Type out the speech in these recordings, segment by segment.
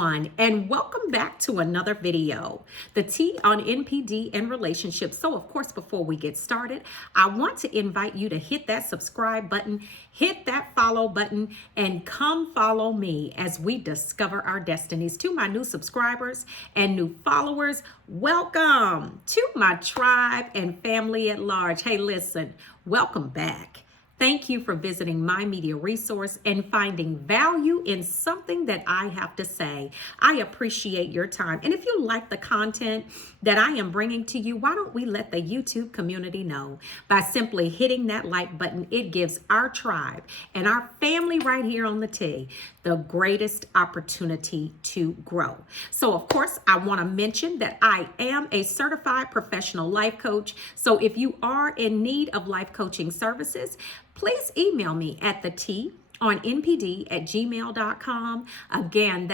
everyone, and welcome back to another video, the T on NPD and relationships. So of course, before we get started, I want to invite you to hit that subscribe button, hit that follow button, and come follow me as we discover our destinies. To my new subscribers and new followers, welcome to my tribe and family at large. Hey, listen, welcome back. Thank you for visiting my media resource and finding value in something that I have to say. I appreciate your time. And if you like the content that I am bringing to you, why don't we let the YouTube community know by simply hitting that like button? It gives our tribe and our family right here on the T the greatest opportunity to grow. So of course, I want to mention that I am a certified professional life coach. So if you are in need of life coaching services, please email me at theteaonnpd@gmail.com. Again,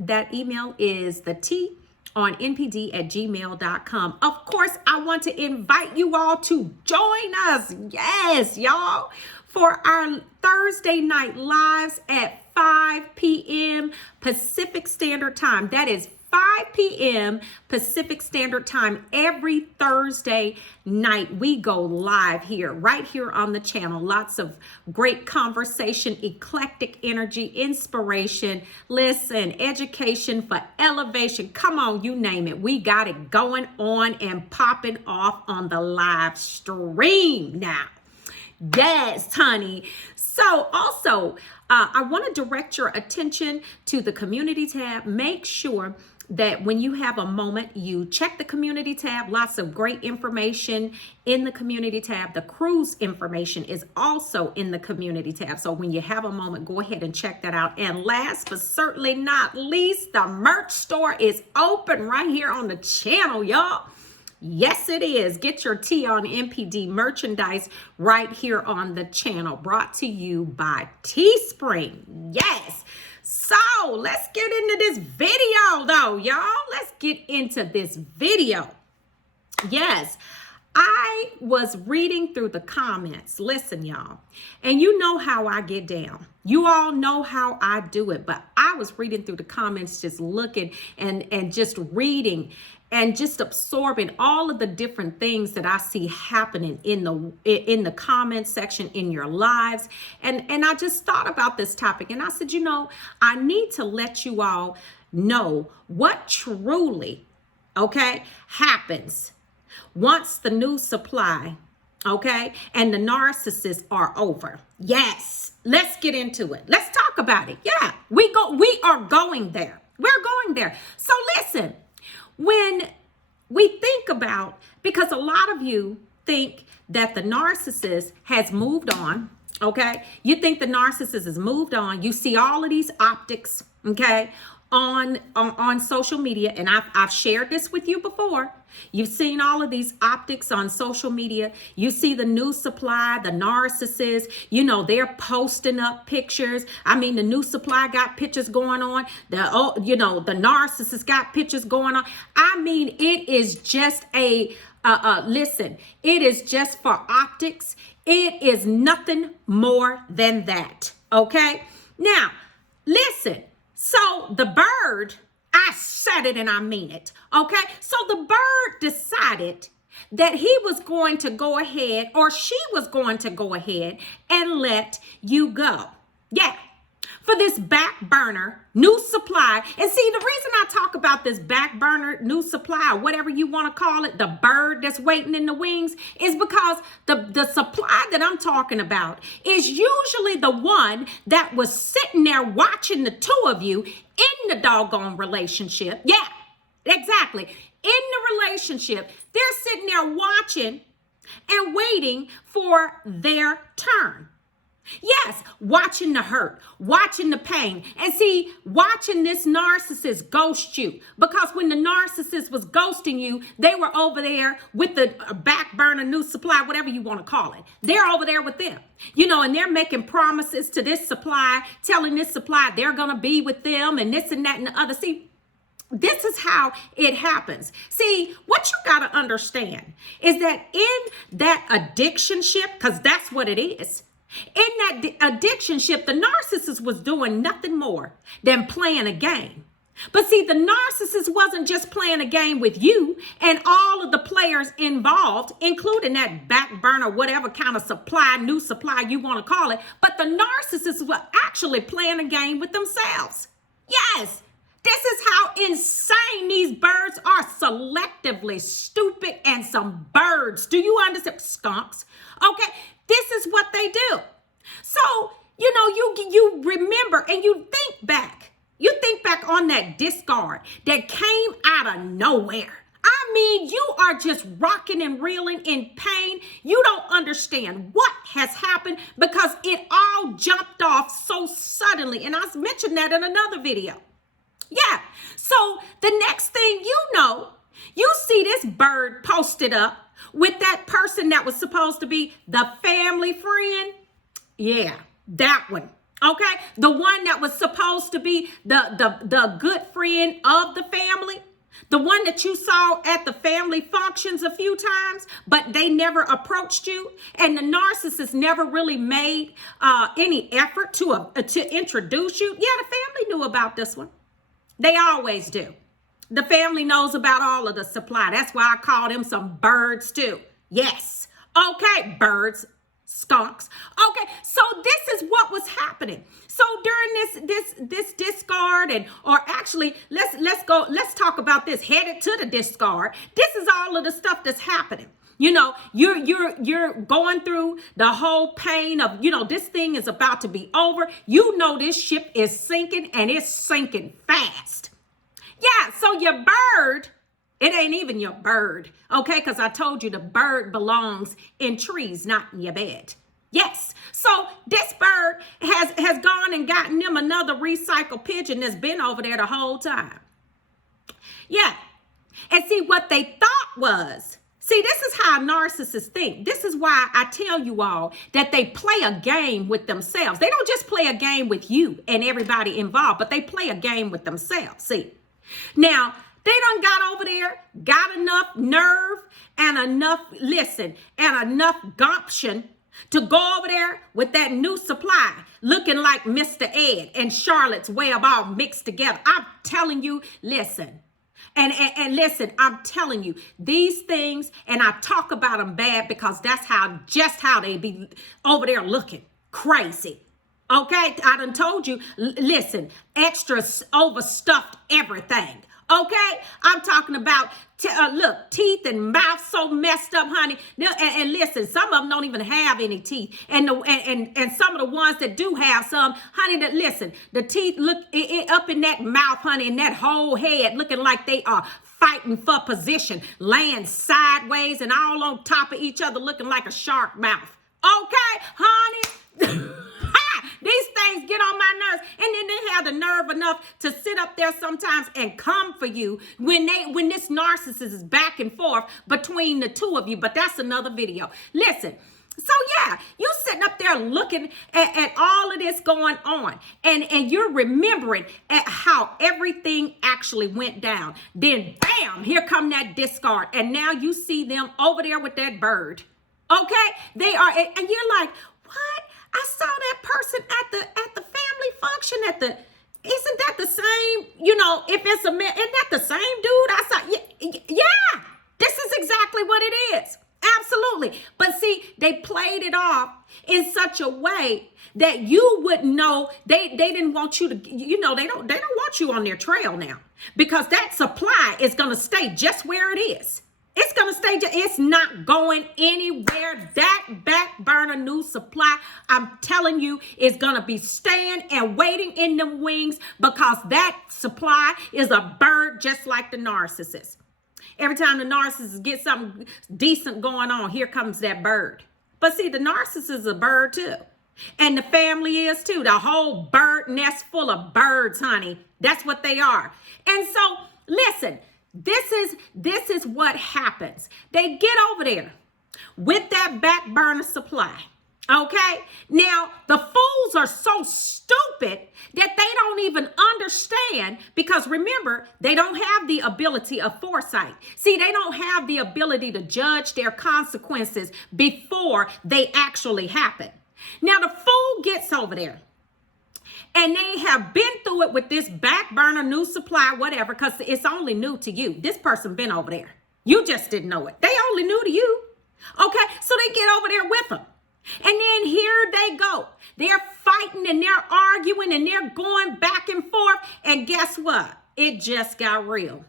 that email is theteaonnpd@gmail.com. Of course, I want to invite you all to join us. Yes, y'all, for our Thursday night lives at 5 p.m. Pacific Standard Time. That is 5 p.m. Pacific Standard Time every Thursday night. We go live here, right here on the channel. Lots of great conversation, eclectic energy, inspiration, listen, education for elevation. Come on, you name it. We got it going on and popping off on the live stream now. Yes, honey. So also, I want to direct your attention to the community tab. Make sure that when you have a moment, you check the community tab. Lots of great information in the community tab. The cruise information is also in the community tab. So when you have a moment, go ahead and check that out. And last but certainly not least, the merch store is open right here on the channel, y'all. Yes, it is. Get your T on NPD merchandise right here on the channel, brought to you by Teespring. Yes. So let's get into this video though, y'all. Let's get into this video. Yes, I was reading through the comments. Listen, y'all, and you know how I get down. You all know how I do it, but I was reading through the comments, just looking and just reading and just absorbing all of the different things that I see happening in the comment section in your lives. And I just thought about this topic and I said, you know, I need to let you all know what truly, okay, happens once the new supply, okay, and the narcissists are over. Yes, let's get into it. Let's talk about it. Yeah, we are going there. We're going there. So listen, when we think about, because a lot of you think that the narcissist has moved on, okay? You think the narcissist has moved on. You see all of these optics, okay, on social media, and I've shared this with you before. You've seen all of these optics on social media. You see the new supply, the narcissist, you know, they're posting up pictures. I mean, the new supply got pictures going on. The narcissist got pictures going on. I mean, it is just listen, it is just for optics. It is nothing more than that, okay? Now, listen, so the bird, I said it and I mean it, okay? So the bird decided that he was going to go ahead, or she was going to go ahead and let you go. Yeah, for this back burner new supply. And see, the reason I talk about this back burner new supply, or whatever you want to call it, the bird that's waiting in the wings, is because the supply that I'm talking about is usually the one that was sitting there watching the two of you in the doggone relationship. Yeah, exactly. In the relationship, they're sitting there watching and waiting for their turn. Yes, watching the hurt, watching the pain, and see, watching this narcissist ghost you. Because when the narcissist was ghosting you, they were over there with the back burner new supply, whatever you want to call it. They're over there with them, you know, and they're making promises to this supply, telling this supply they're going to be with them and this and that and the other. See, this is how it happens. See, what you got to understand is that in that addiction ship, because that's what it is, in that addiction ship, the narcissist was doing nothing more than playing a game. But see, the narcissist wasn't just playing a game with you and all of the players involved, including that back burner, whatever kind of supply, new supply you want to call it. But the narcissists were actually playing a game with themselves. Yes, this is how insane these birds are. Selectively stupid and some birds. Do you understand? Skunks. Okay, this is what they do. So, you remember and you think back. You think back on that discard that came out of nowhere. I mean, you are just rocking and reeling in pain. You don't understand what has happened because it all jumped off so suddenly. And I mentioned that in another video. Yeah. So the next thing you see this bird posted up with that person that was supposed to be the family friend. Yeah, that one. Okay, the one that was supposed to be the good friend of the family, the one that you saw at the family functions a few times, but they never approached you, and the narcissist never really made any effort to introduce you. Yeah, the family knew about this one. They always do. The family knows about all of the supply. That's why I call them some birds too. Yes. Okay, birds. Skunks. Okay, so this is what was happening. So during this discard or actually let's talk about this headed to the discard. This is all of the stuff that's happening. You're going through the whole pain of, this thing is about to be over. This ship is sinking and it's sinking fast. Yeah, so your bird, it ain't even your bird, okay? Because I told you the bird belongs in trees, not in your bed. Yes. So this bird has gone and gotten them another recycled pigeon that's been over there the whole time. Yeah. And see, what they thought was, this is how narcissists think. This is why I tell you all that they play a game with themselves. They don't just play a game with you and everybody involved, but they play a game with themselves. See, now, they done got over there, got enough nerve and enough gumption to go over there with that new supply looking like Mr. Ed and Charlotte's Web all mixed together. I'm telling you, listen. And listen, I'm telling you, these things, and I talk about them bad because that's just how they be over there looking crazy. Okay, I done told you, listen, extra overstuffed everything. Okay, I'm talking about, teeth and mouth so messed up, honey. And listen, some of them don't even have any teeth. And some of the ones that do have some, honey, the teeth look up in that mouth, honey, and that whole head looking like they are fighting for position, laying sideways and all on top of each other looking like a shark mouth. Okay, honey. These things get on my nerves, and then they have the nerve enough to sit up there sometimes and come for you when this narcissist is back and forth between the two of you. But that's another video. Listen, so yeah, you sitting up there looking at all of this going on, and you're remembering at how everything actually went down. Then bam, here come that discard, and now you see them over there with that bird. Okay, they are, and you're like, what? I saw that person at the family function isn't that the same, if it's a man, isn't that the same dude I saw? Yeah, this is exactly what it is. Absolutely. But see, they played it off in such a way that you wouldn't know. They didn't want you to, they don't want you on their trail now, because that supply is going to stay just where it is. It's going to stay. It's not going anywhere. That back burner new supply, I'm telling you, is going to be staying and waiting in them wings, because that supply is a bird just like the narcissist. Every time the narcissist gets something decent going on, here comes that bird. But see, the narcissist is a bird too. And the family is too. The whole bird nest full of birds, honey. That's what they are. And so, listen. This is what happens. They get over there with that back burner supply. Okay. Now the fools are so stupid that they don't even understand, because remember, they don't have the ability of foresight. See, they don't have the ability to judge their consequences before they actually happen. Now the fool gets over there And they have been through it with this back burner, new supply, whatever, because it's only new to you. This person been over there. You just didn't know it. They only new to you. Okay, so they get over there with them. And then here they go. They're fighting and they're arguing and they're going back and forth. And guess what? It just got real.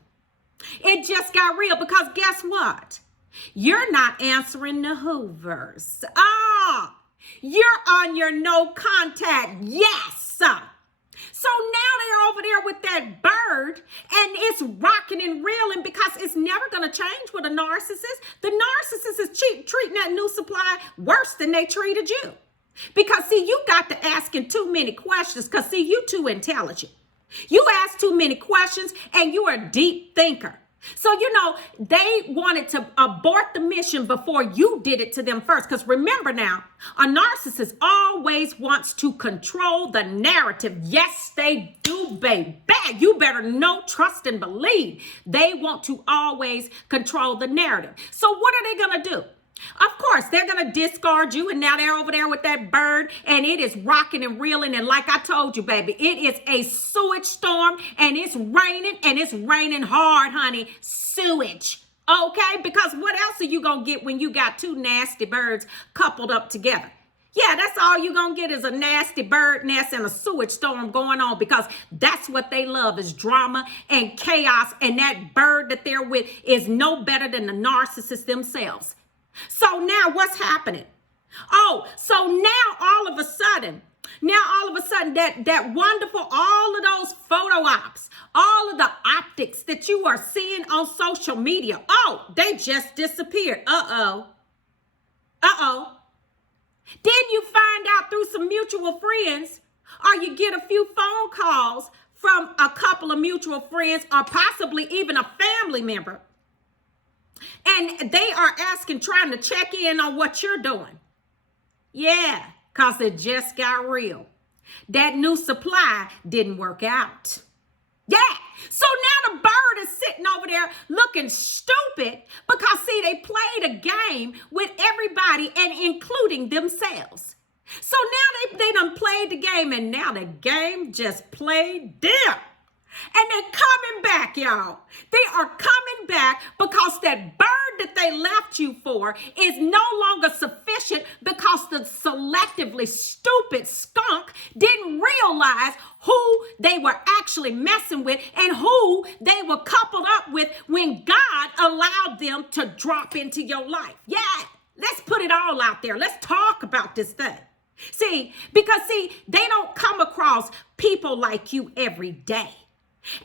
It just got real because guess what? You're not answering the Hoovers. You're on your no contact. Yes. So now they're over there with that bird and it's rocking and reeling because it's never going to change with a narcissist. The narcissist is treating that new supply worse than they treated you. Because see, you got to asking too many questions because see, you too intelligent. You ask too many questions and you are a deep thinker. So, you know, they wanted to abort the mission before you did it to them first. Because remember now, a narcissist always wants to control the narrative. Yes, they do, baby. You better know, trust, and believe. They want to always control the narrative. So what are they going to do? Of course, they're going to discard you. And now they're over there with that bird and it is rocking and reeling. And like I told you, baby, it is a sewage storm and it's raining hard, honey. Sewage. Okay? Because what else are you going to get when you got two nasty birds coupled up together? Yeah, that's all you're going to get is a nasty bird nest and a sewage storm going on because that's what they love is drama and chaos. And that bird that they're with is no better than the narcissists themselves. So now what's happening? So now all of a sudden that wonderful, all of those photo ops, all of the optics that you are seeing on social media, they just disappeared. Uh-oh. Then you find out through some mutual friends or you get a few phone calls from a couple of mutual friends or possibly even a family member. And they are trying to check in on what you're doing. Yeah, because it just got real. That new supply didn't work out. Yeah, so now the bird is sitting over there looking stupid because, see, they played a game with everybody and including themselves. So now they done played the game and now the game just played them. And they're coming back, y'all. They are coming back because that bird that they left you for is no longer sufficient because the selectively stupid skunk didn't realize who they were actually messing with and who they were coupled up with when God allowed them to drop into your life. Yeah, let's put it all out there. Let's talk about this thing. Because they don't come across people like you every day.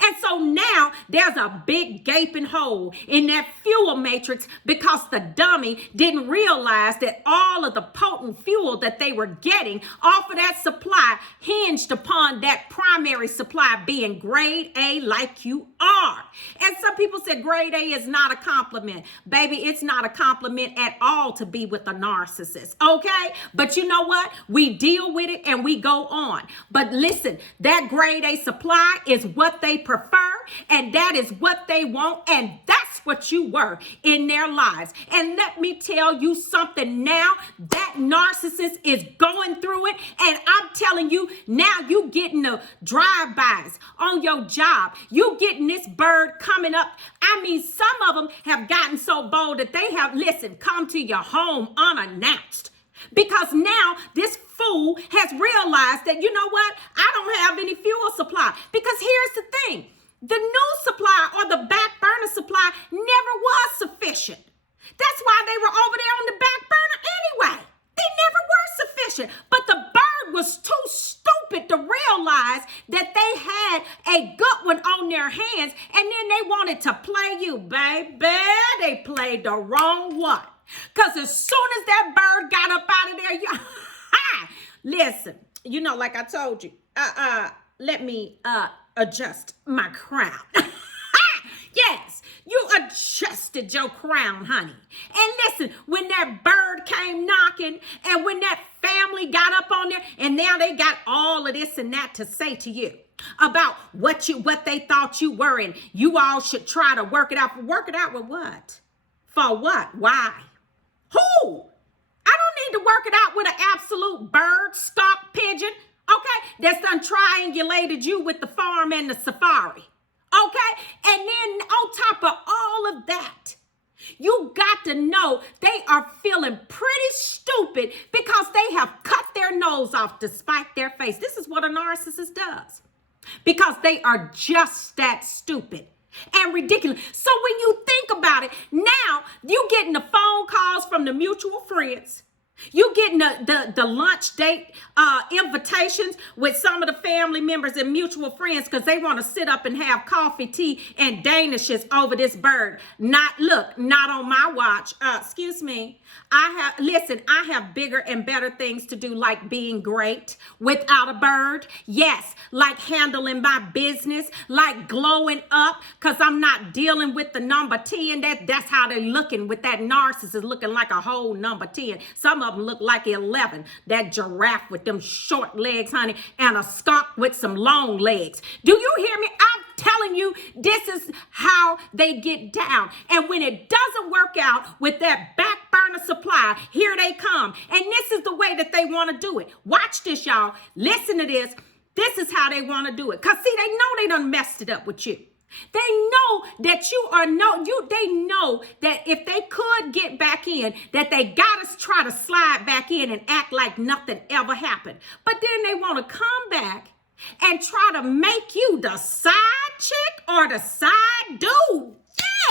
And so now there's a big gaping hole in that fuel matrix because the dummy didn't realize that all of the potent fuel that they were getting off of that supply hinged upon that primary supply being grade A like you are. And some people said grade A is not a compliment. Baby, it's not a compliment at all to be with a narcissist, okay? But you know what? We deal with it and we go on. But listen, that grade A supply is what they prefer and that is what they want and that's what you were in their lives. And let me tell you something now, that narcissist is going through it and I'm telling you now you getting the drive-bys on your job. You getting this bird coming up. I mean, some of them have gotten so bold that they have, come to your home unannounced. Because now this fool has realized that, you know what? I don't have any fuel supply. Because here's the thing. The new supply or the back burner supply never was sufficient. That's why they were over there on the back burner anyway. They never were sufficient. But the bird was too stupid to realize that they had a good one on their hands and then they wanted to play you, baby. They played the wrong one. Because as soon as that bird got up out of there, listen, you know, like I told you, let me adjust my crown. Yes, you adjusted your crown, honey. And listen, when that bird came knocking and when that family got up on there and now they got all of this and that to say to you about what they thought you were and you all should try to work it out. Work it out with what? For what? Why? Who? I don't need to work it out with an absolute bird, skunk, pigeon. okay, that's done triangulated you with the farm and the safari, okay? And then on top of all of that, you got to know they are feeling pretty stupid because they have cut their nose off to spite their face. This is what a narcissist does because they are just that stupid and ridiculous. So when you think about it, now you getting the phone calls from the mutual friends. You getting the lunch date invitations with some of the family members and mutual friends because they want to sit up and have coffee, tea, and danishes over this bird. Not on my watch. Excuse me. I have bigger and better things to do, like being great without a bird. Yes, like handling my business, like glowing up because I'm not dealing with the number 10. That's how they're looking with that narcissist, looking like a whole number 10. Some of them look like 11. That giraffe with them short legs, honey, and a skunk with some long legs. Do you hear me? I'm telling you, this is how they get down. And when it doesn't work out with that back burner supply, here they come. And this is the way that they want to do it. Watch this, y'all. Listen to this. This is how they want to do it. Because, see, they know they done messed it up with you. They know that they know that if they could get back in, that they got to try to slide back in and act like nothing ever happened. But then they want to come back and try to make you the side chick or the side dude.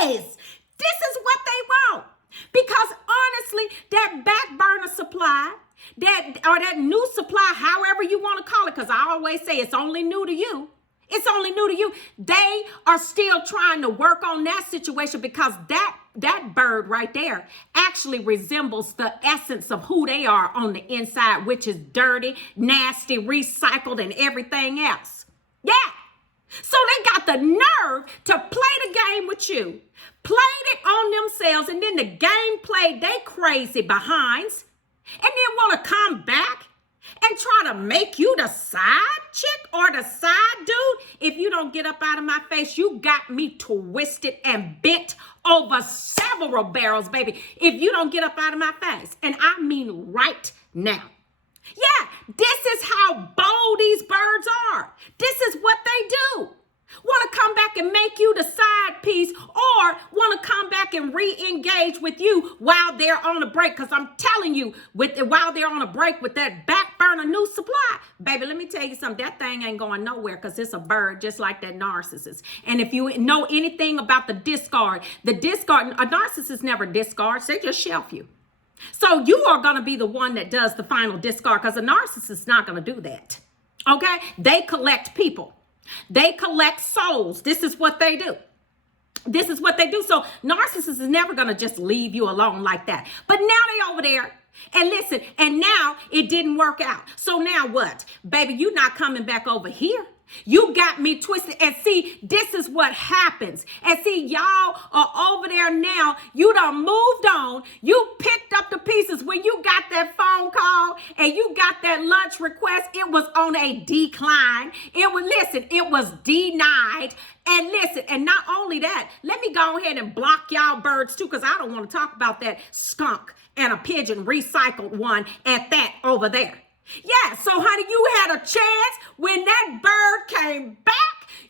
Yes, this is what they want. Because honestly, that back burner supply, that new supply, however you want to call it, because I always say it's only new to you. It's only new to you. They are still trying to work on that situation because that bird right there actually resembles the essence of who they are on the inside, which is dirty, nasty, recycled, and everything else. Yeah. So they got the nerve to play the game with you, played it on themselves, and then the game played they crazy behinds, and then want to come back and try to make you the side chick or the side dude. If you don't get up out of my face, you got me twisted and bent over several barrels, baby. If you don't get up out of my face, and I mean right now. Yeah, this is how bold these birds are. This is what they do. Want to come back and make you the side piece, or want to come back and re-engage with you while they're on a break. Because I'm telling you, while they're on a break with that back burner new supply, baby, let me tell you something. That thing ain't going nowhere because it's a bird just like that narcissist. And if you know anything about the discard, a narcissist never discards. They just shelf you. So you are going to be the one that does the final discard because a narcissist is not going to do that. Okay? They collect people. They collect souls. This is what they do. This is what they do. So narcissist is never going to just leave you alone like that. But now they over there. And listen, and now it didn't work out. So now what? Baby, you not coming back over here. You got me twisted. And see, this is what happens. And see, y'all are over there now. You done moved on. You picked up the pieces. When you got that phone call and you got that lunch request, it was on a decline. It was denied. And listen, and not only that, let me go ahead and block y'all birds too, because I don't want to talk about that skunk and a pigeon recycled one at that over there. Yeah, so honey, you had a chance when that bird came back.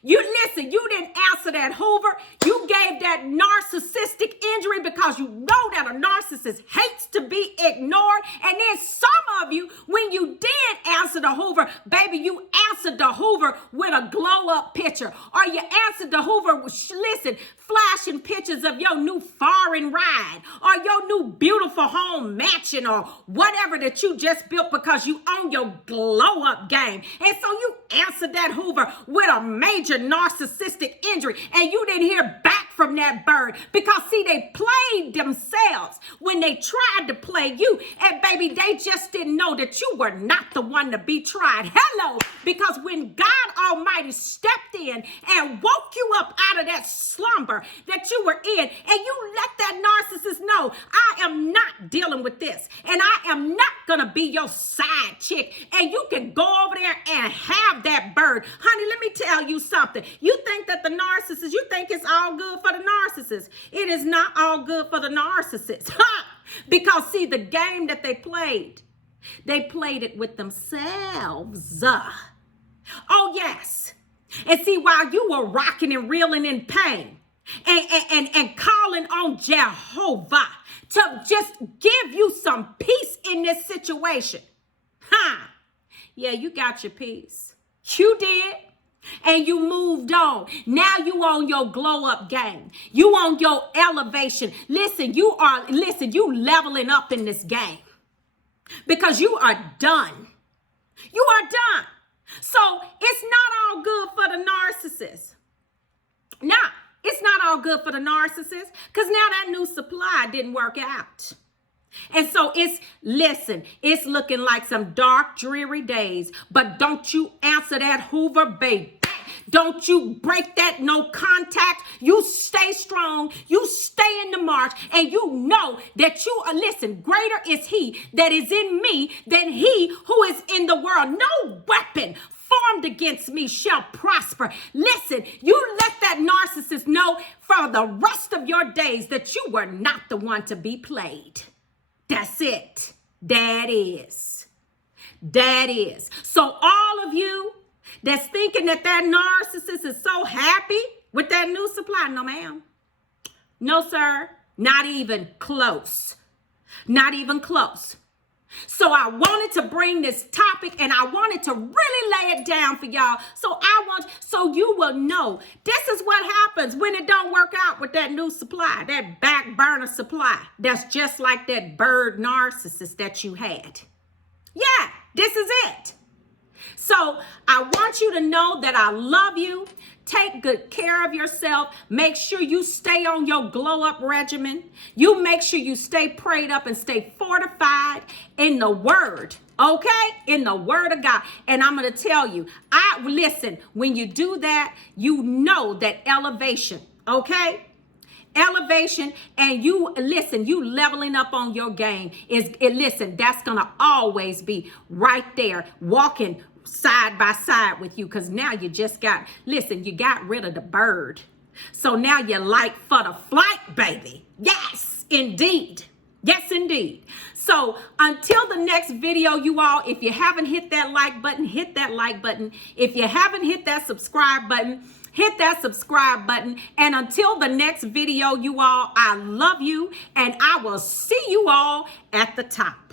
You didn't answer that Hoover. You gave that narcissistic injury because you know that a narcissist hates to be ignored. And then some of you, when you did answer the Hoover, baby, you answered the Hoover with a glow-up picture. Or you answered the Hoover with, flashing pictures of your new foreign ride or your new beautiful home mansion or whatever that you just built because you own your glow-up game. And so you answered that Hoover with a major narcissistic injury, and you didn't hear back from that bird because, see, they played themselves when they tried to play you. And baby, they just didn't know that you were not the one to be tried. Hello, because when God Almighty stepped in and woke you up out of that slumber that you were in, and you let that narcissist know, I am not dealing with this, and I am not gonna be your side chick, and you can go over there and have that bird. Honey, let me tell you something. You think that the narcissist, you think it's all good for the narcissist. It is not all good for the narcissist. Because see, the game that they played, They played it with themselves. Oh, yes. And see, while you were rocking and reeling in pain and calling on Jehovah to just give you some peace in this situation. Yeah, you got your peace. You did. And you moved on. Now you on your glow up game. You on your elevation. Listen, you leveling up in this game. Because you are done. You are done. So it's not all good for the narcissist. Nah, it's not all good for the narcissist. Because now that new supply didn't work out. And so it's looking like some dark, dreary days. But don't you answer that Hoover, baby. Don't you break that no contact. You stay strong. You stay in the march. And you know that you are, greater is he that is in me than he who is in the world. No weapon formed against me shall prosper. Listen, you let that narcissist know for the rest of your days that you were not the one to be played. That's it. That is. So all of you that's thinking that narcissist is so happy with that new supply, no ma'am. No sir, not even close. Not even close. So I wanted to bring this topic and I wanted to really lay it down for y'all. So you will know this is what happens when it don't work out with that new supply, that back burner supply. That's just like that bird narcissist that you had. Yeah, this is it. So I want you to know that I love you. Take good care of yourself. Make sure you stay on your glow up regimen. You make sure you stay prayed up and stay fortified in the word. Okay? In the word of God. And I'm going to tell you, when you do that, you know that elevation. Okay? Elevation, and you leveling up on your game that's going to always be right there walking side by side with you, because now you just got rid of the bird. So now you're light for the flight, baby. Yes, indeed. Yes, indeed. So until the next video, you all, if you haven't hit that like button, hit that like button. If you haven't hit that subscribe button, hit that subscribe button. And until the next video, you all, I love you, and I will see you all at the top.